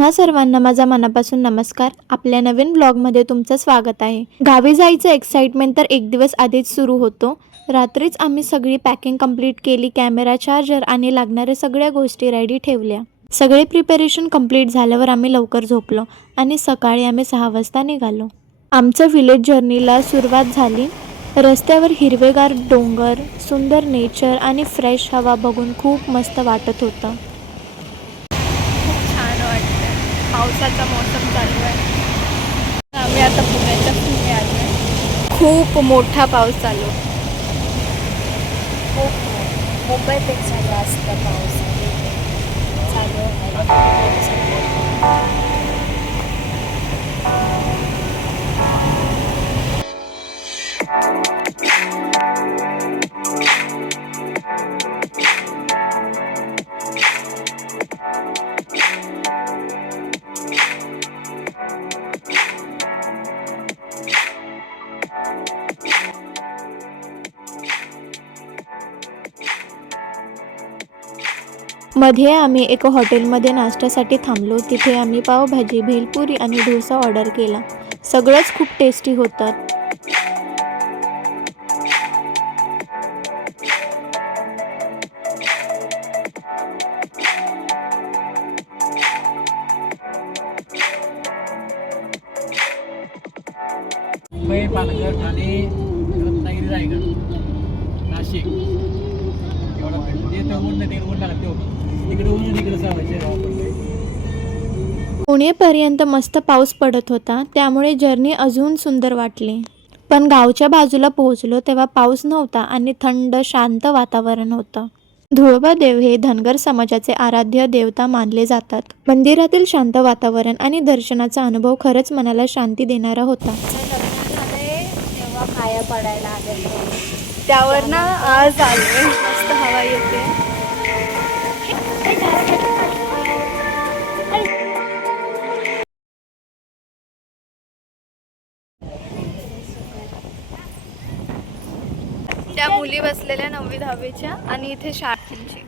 तुम्हा सर्वांना माझा मनापासून नमस्कार। आपल्या नवीन व्लॉगमध्ये तुमचं स्वागत आहे। गावी जायचं एक्साइटमेंट तर एक दिवस आधीच सुरू होतो। रात्रीच आम्ही सगळी पॅकिंग कंप्लीट केली, कॅमेरा, चार्जर आणि लागणाऱ्या सगळ्या गोष्टी रेडी ठेवल्या। सगळे प्रिपरेशन कंप्लीट झाल्यावर आम्ही लवकर झोपलो आणि सकाळी आम्ही 6 वाजता निघालो। आमचं विलेज जर्नीला सुरुवात झाली। रस्त्यावर हिरवेगार डोंगर, सुंदर नेचर आणि फ्रेश हवा बघून खूप मस्त वाटत होतं। छान वाटतं। पावसाचा मोसम चालू आहे। आम्ही आता पुण्याच्या पुढे आलो आहे। खूप मोठा पाऊस चालू आहे। खूप मुंबईपेक्षा जास्त पाऊस चालू आहे। मध्ये आम्ही एका हॉटेलमध्ये नाश्त्यासाठी थांबलो। तिथे आम्ही पावभाजी, भेलपुरी आणि डोसा ऑर्डर केला। सगळंच खूप टेस्टी होतं। मुंबई, पालघर, ठाणे, रत्नागिरी, रायगड, नाशिक एवढा म्हणजे तर ऊन नाही, ऊन लागत तिकडे ऊन तिकडे सावायचे गाव पडले। पुणेपर्यंत मस्त पाऊस पडत होता, त्यामुळे जर्नी अजून सुंदर वाटली। पण गावच्या बाजूला पोहोचलो तेव्हा पाऊस नव्हता आणि थंड शांत वातावरण होतं। धुळोबा देव हे धनगर समाजाचे आराध्य देवता मानले जातात। मंदिरातील शांत वातावरण आणि दर्शनाचा अनुभव खरंच मनाला शांती देणारा होता। तेव्हा पाया पडायला आले त्यावर ना आज आलो, मस्त हवा येते। त्या मुली बसलेल्या 9वी 10वीच्या आणि इथे शाळेची।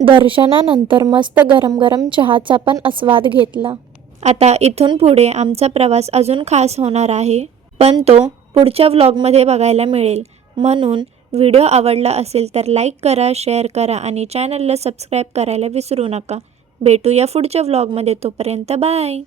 दर्शनानंतर मस्त गरम गरम चहाचा पण आस्वाद घेतला। आता इथून पुढे आमचा प्रवास अजून खास होणार आहे, पण तो पुढच्या व्लॉगमध्ये बघायला मिळेल। म्हणून व्हिडिओ आवडला असेल तर लाईक करा, शेअर करा आणि चॅनलला सबस्क्राईब करायला विसरू नका। भेटूया पुढच्या व्लॉगमध्ये, तोपर्यंत बाय।